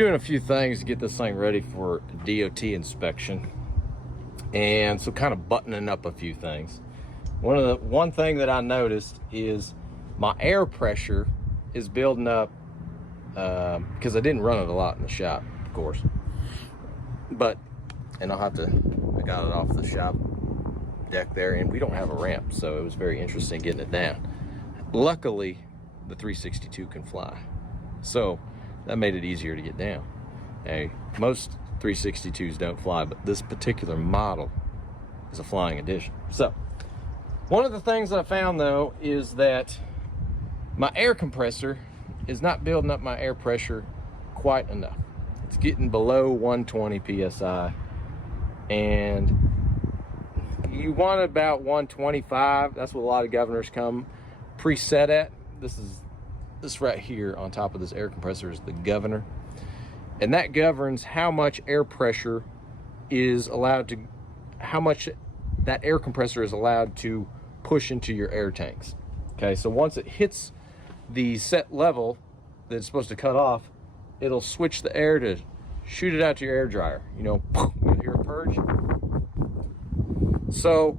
Doing a few things to get this thing ready for DOT inspection, and so kind of buttoning up a few things. One thing that I noticed is my air pressure is building up because I didn't run it a lot in the shop, of course. I got it off the shop deck there, and we don't have a ramp, so it was very interesting getting it down. Luckily, the 362 can fly, so that made it easier to get down. Hey, most 362s don't fly, but this particular model is a flying edition. So, one of the things that I found though is that my air compressor is not building up my air pressure quite enough. It's getting below 120 psi, and you want about 125. That's what a lot of governors come preset at. This right here on top of this air compressor is the governor, and that governs how much air pressure is allowed to, how much that air compressor is allowed to push into your air tanks. Okay, so once it hits the set level that it's supposed to cut off, it'll switch the air to shoot it out to your air dryer. You know, you'll hear a purge. So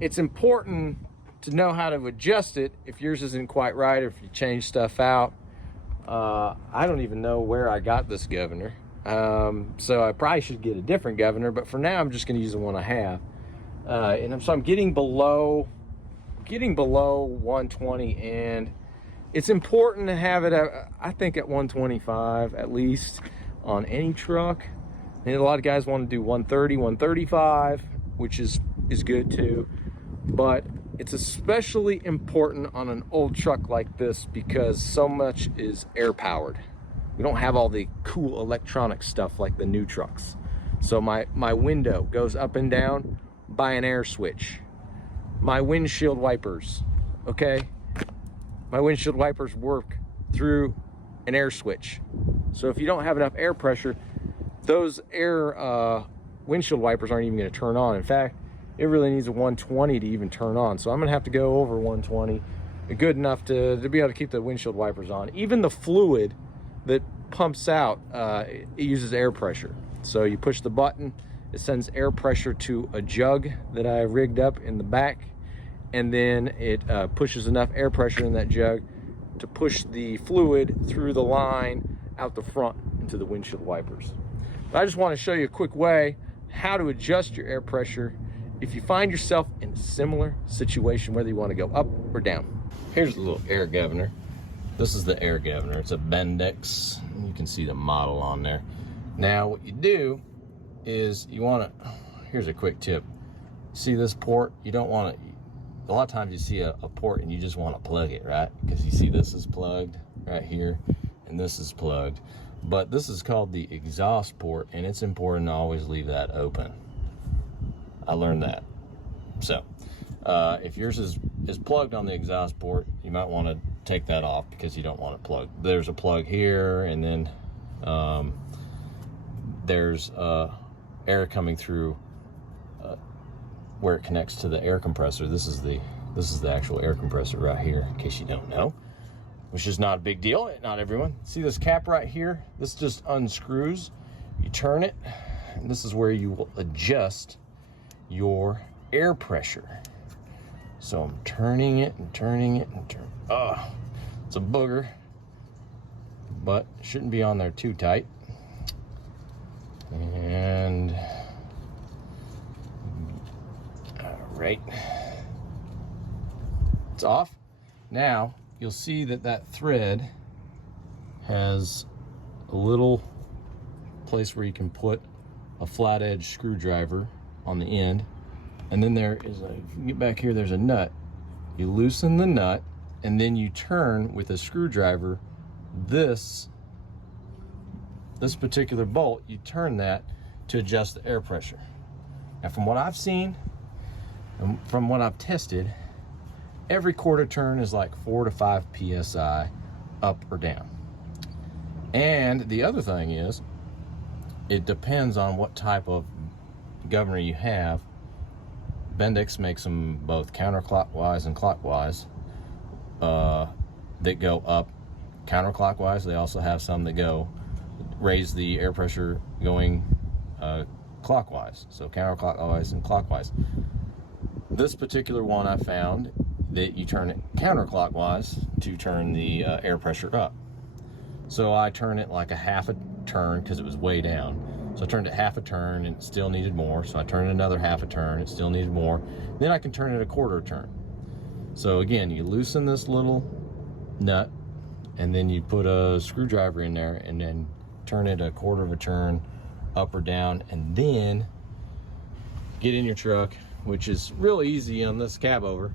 it's important to know how to adjust it if yours isn't quite right, or if you change stuff out. I don't even know where I got this governor, so I probably should get a different governor, but for now I'm just going to use the one I have. So I'm getting below 120, and it's important to have it I think at 125 at least on any truck. And a lot of guys want to do 130, 135, which is good too, but it's especially important on an old truck like this because so much is air powered. We don't have all the cool electronic stuff like the new trucks. So my window goes up and down by an air switch. My windshield wipers, okay? My windshield wipers work through an air switch. So if you don't have enough air pressure, those windshield wipers aren't even gonna turn on. In fact, it really needs a 120 to even turn on. So I'm gonna have to go over 120, good enough to be able to keep the windshield wipers on. Even the fluid that pumps out, it uses air pressure. So you push the button, it sends air pressure to a jug that I rigged up in the back, and then it pushes enough air pressure in that jug to push the fluid through the line out the front into the windshield wipers. But I just want to show you a quick way how to adjust your air pressure if you find yourself in a similar situation, whether you want to go up or down. Here's a little air governor. This is the air governor. It's a Bendix. You can see the model on there. Now what you do is you want to, here's a quick tip. See this port? You don't want to, a lot of times you see a port and you just want to plug it, right? Because you see this is plugged right here and this is plugged. But this is called the exhaust port, and it's important to always leave that open. I learned that. So if yours is plugged on the exhaust port, you might want to take that off because you don't want it plugged. There's a plug here, and then there's air coming through where it connects to the air compressor. This is the actual air compressor right here, in case you don't know, which is not a big deal. Not everyone. See this cap right here? This just unscrews. You turn it, and this is where you will adjust your air pressure. So I'm turning it and turning it and turning. Oh, it's a booger, but it shouldn't be on there too tight. And all right, it's off. Now you'll see that thread has a little place where you can put a flat edge screwdriver on the end, and then there is if you get back here, there's a nut. You loosen the nut, and then you turn with a screwdriver this particular bolt. You turn that to adjust the air pressure. Now from what I've seen and from what I've tested, every quarter turn is like 4 to 5 psi up or down. And the other thing is, it depends on what type of governor you have. Bendix makes them both counterclockwise and clockwise that go up counterclockwise. They also have some that go raise the air pressure going clockwise, so counterclockwise and clockwise. This particular one I found that you turn it counterclockwise to turn the air pressure up. So I turn it like a half a turn because it was way down. So I turned it half a turn and it still needed more. So I turned it another half a turn, it still needed more. Then I can turn it a quarter turn. So again, you loosen this little nut and then you put a screwdriver in there and then turn it a quarter of a turn up or down, and then get in your truck, which is real easy on this cab over.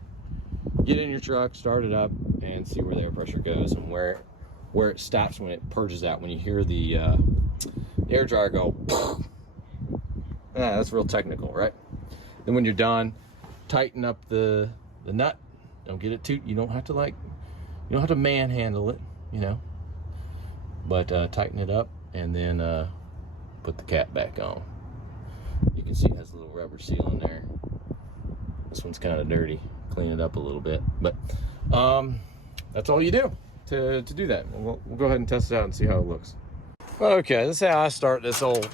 Get in your truck, start it up, and see where the air pressure goes and where it stops when it purges out. When you hear the air dryer go, that's real technical, right? Then when you're done, tighten up the nut. Don't get it too. You don't have to manhandle it, you know. But tighten it up and then put the cap back on. You can see it has a little rubber seal in there. This one's kind of dirty. Clean it up a little bit, but that's all you do to do that. We'll go ahead and test it out and see how it looks. Okay, this is how I start this old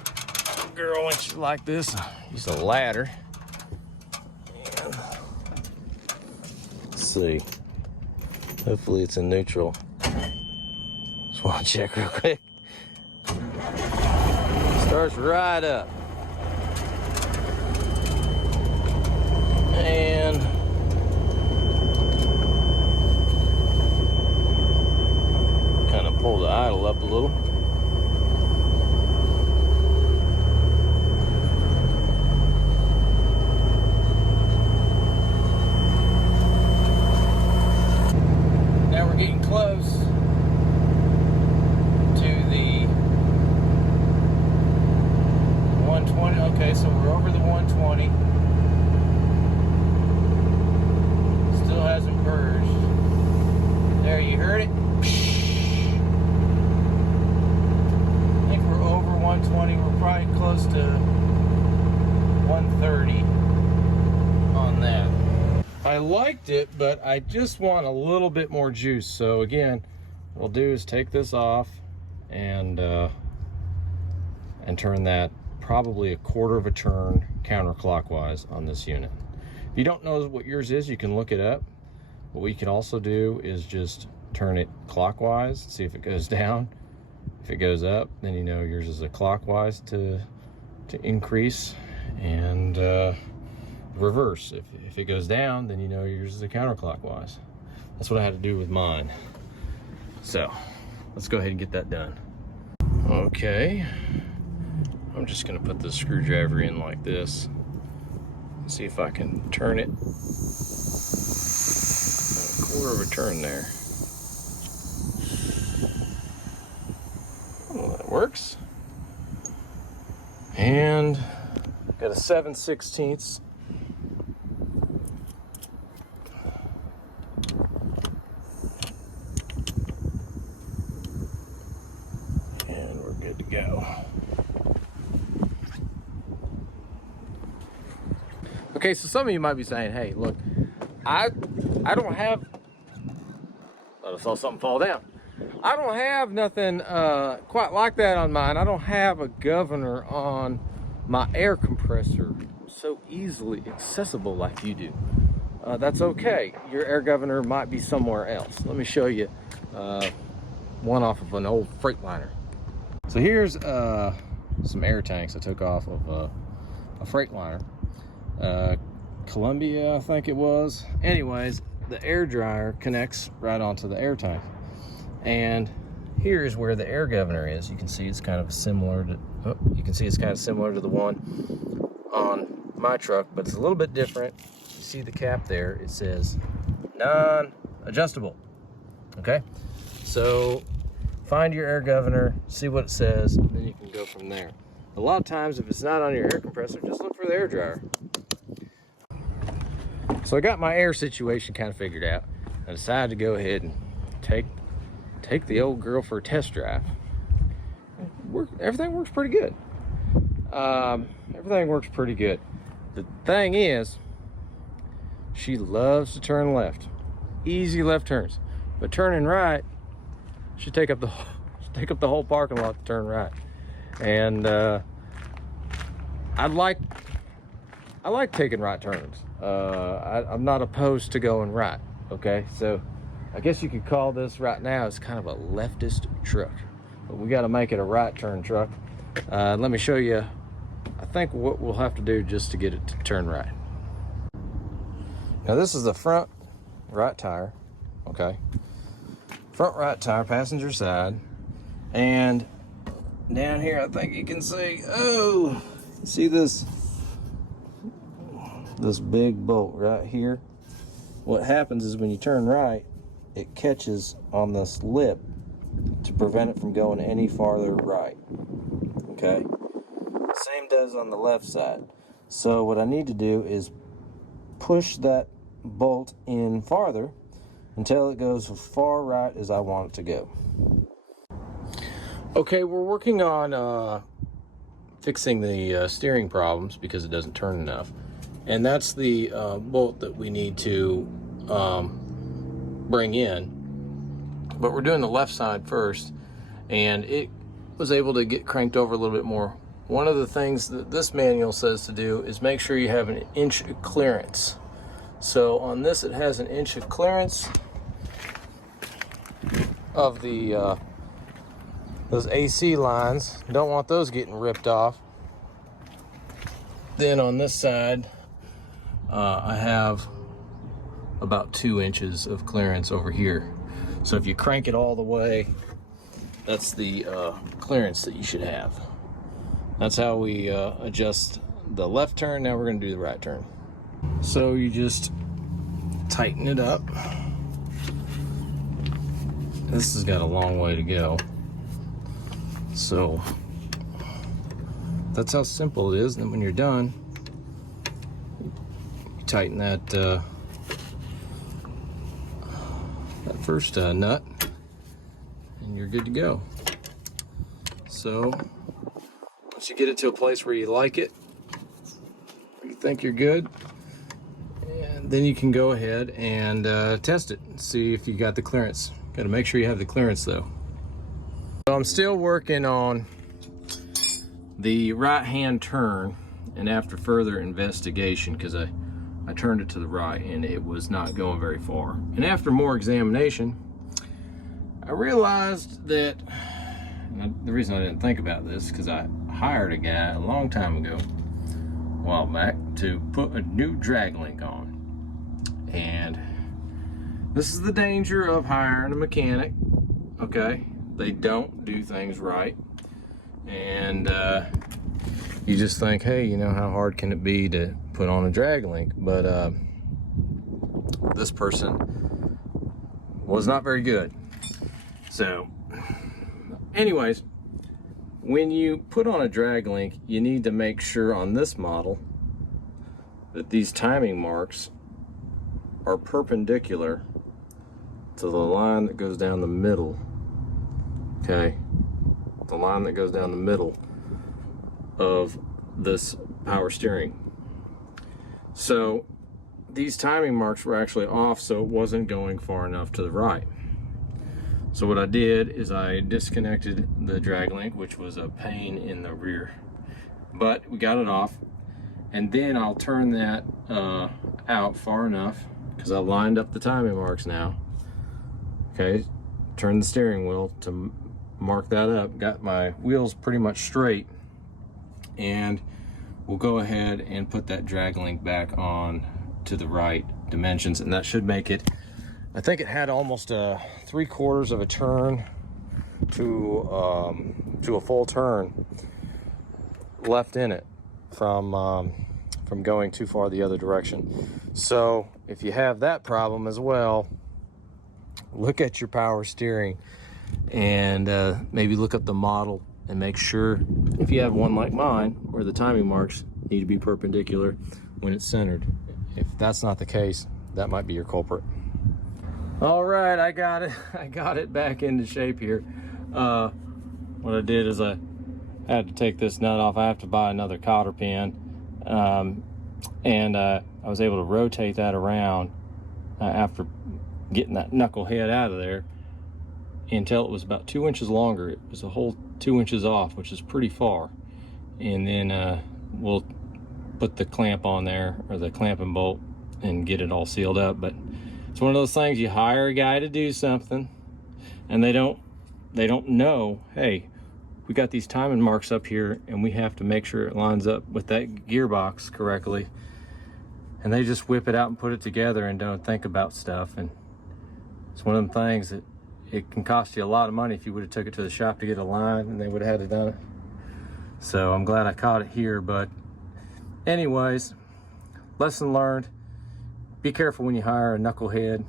girl when she's like this. Use a ladder. And let's see. Hopefully it's in neutral. Just want to check real quick. Starts right up. And kind of pull the idle up a little. Now we're getting close to the 120. Okay, so we're over the 120. Still hasn't purged. There, you heard it? I think we're over 120. We're probably close to 130 on that. I liked it, but I just want a little bit more juice. So again, what I'll do is take this off and turn that probably a quarter of a turn counterclockwise on this unit. If you don't know what yours is, you can look it up. What we can also do is just turn it clockwise, see if it goes down. If it goes up, then you know yours is a clockwise to increase, and reverse. If it goes down, then you know yours is a counterclockwise. That's what I had to do with mine. So let's go ahead and get that done. Okay, I'm just gonna put the screwdriver in like this. See if I can turn it a quarter of a turn there. Well, that works. And got a 7/16. And we're good to go. Okay, so some of you might be saying, hey, look, I don't have, I saw something fall down. I don't have nothing quite like that on mine. I don't have a governor on my air compressor so easily accessible like you do. That's okay. Your air governor might be somewhere else. Let me show you one off of an old Freightliner. So here's some air tanks I took off of a Freightliner. Columbia, I think it was. Anyways, the air dryer connects right onto the air tank. And here's where the air governor is. You can see it's kind of similar to, the one on my truck, but it's a little bit different. You see the cap there, it says non-adjustable. Okay, so find your air governor, see what it says, and then you can go from there. A lot of times, if it's not on your air compressor, just look for the air dryer. So I got my air situation kind of figured out. I decided to go ahead and take the old girl for a test drive. Everything works pretty good. Everything works pretty good. The thing is, she loves to turn left. Easy left turns. But turning right, she take up the take up the whole parking lot to turn right. And I like taking right turns. I'm not opposed to going right. Okay, so I guess you could call this right now as kind of a leftist truck, but we got to make it a right turn truck. Let me show you, I think, what we'll have to do just to get it to turn right. Now this is the front right tire, okay? Front right tire, passenger side. And down here, I think you can see, oh, see this big bolt right here? What happens is when you turn right, it catches on this lip to prevent it from going any farther right, okay? Same does on the left side. So what I need to do is push that bolt in farther until it goes as far right as I want it to go. Okay, we're working on fixing the steering problems because it doesn't turn enough. And that's the bolt that we need to bring in. But we're doing the left side first, and it was able to get cranked over a little bit more. One of the things that this manual says to do is make sure you have an inch of clearance. So on this, it has an inch of clearance of the those AC lines. Don't want those getting ripped off. Then on this side, I have about 2 inches of clearance over here. So if you crank it all the way, that's the clearance that you should have. That's how we adjust the left turn. Now we're going to do the right turn. So you just tighten it up. This has got a long way to go. So that's how simple it is. And then when you're done, you tighten that first nut, and you're good to go. So once you get it to a place where you like it, you think you're good, and then you can go ahead and test it and see if you got the clearance. Got to make sure you have the clearance though. So I'm still working on the right hand turn, and after further investigation, because I turned it to the right and it was not going very far, and after more examination, I realized that, and the reason I didn't think about this, because I hired a guy a long time ago, a while back, to put a new drag link on. And this is the danger of hiring a mechanic, okay? They don't do things right, and you just think, hey, you know, how hard can it be to put on a drag link? But this person was not very good. So anyways, when you put on a drag link, you need to make sure on this model that these timing marks are perpendicular to the line that goes down the middle. Okay, the line that goes down the middle of this power steering. So these timing marks were actually off, so it wasn't going far enough to the right. So what I did is I disconnected the drag link, which was a pain in the rear, but we got it off. And then I'll turn that out far enough, because I lined up the timing marks now. Okay, turn the steering wheel to mark that up, got my wheels pretty much straight, and we'll go ahead and put that drag link back on to the right dimensions, and that should make it, I think it had almost a 3/4 of a turn to a full turn left in it from going too far the other direction. So if you have that problem as well, look at your power steering and maybe look up the model and make sure, if you have one like mine where the timing marks need to be perpendicular when it's centered. If that's not the case, that might be your culprit. All right, I got it back into shape here. What I did is I had to take this nut off. I have to buy another cotter pin, and I was able to rotate that around after getting that knuckle head out of there. until it was about 2 inches longer. It was a whole 2 inches off, which is pretty far. And then we'll put the clamp on there, or the clamping bolt, and get it all sealed up. But it's one of those things, you hire a guy to do something and they don't know, hey, we got these timing marks up here and we have to make sure it lines up with that gearbox correctly. And they just whip it out and put it together and don't think about stuff. And it's one of them things that it can cost you a lot of money if you would have took it to the shop to get a line and they would have had it done. So I'm glad I caught it here. But anyways, lesson learned. Be careful when you hire a knucklehead.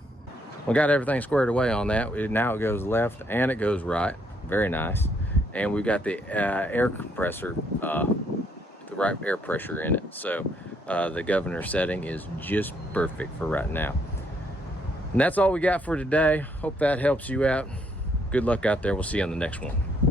We got everything squared away on that. Now it goes left and it goes right. Very nice. And we've got the air compressor, the right air pressure in it. So the governor setting is just perfect for right now. And that's all we got for today. Hope that helps you out. Good luck out there. We'll see you on the next one.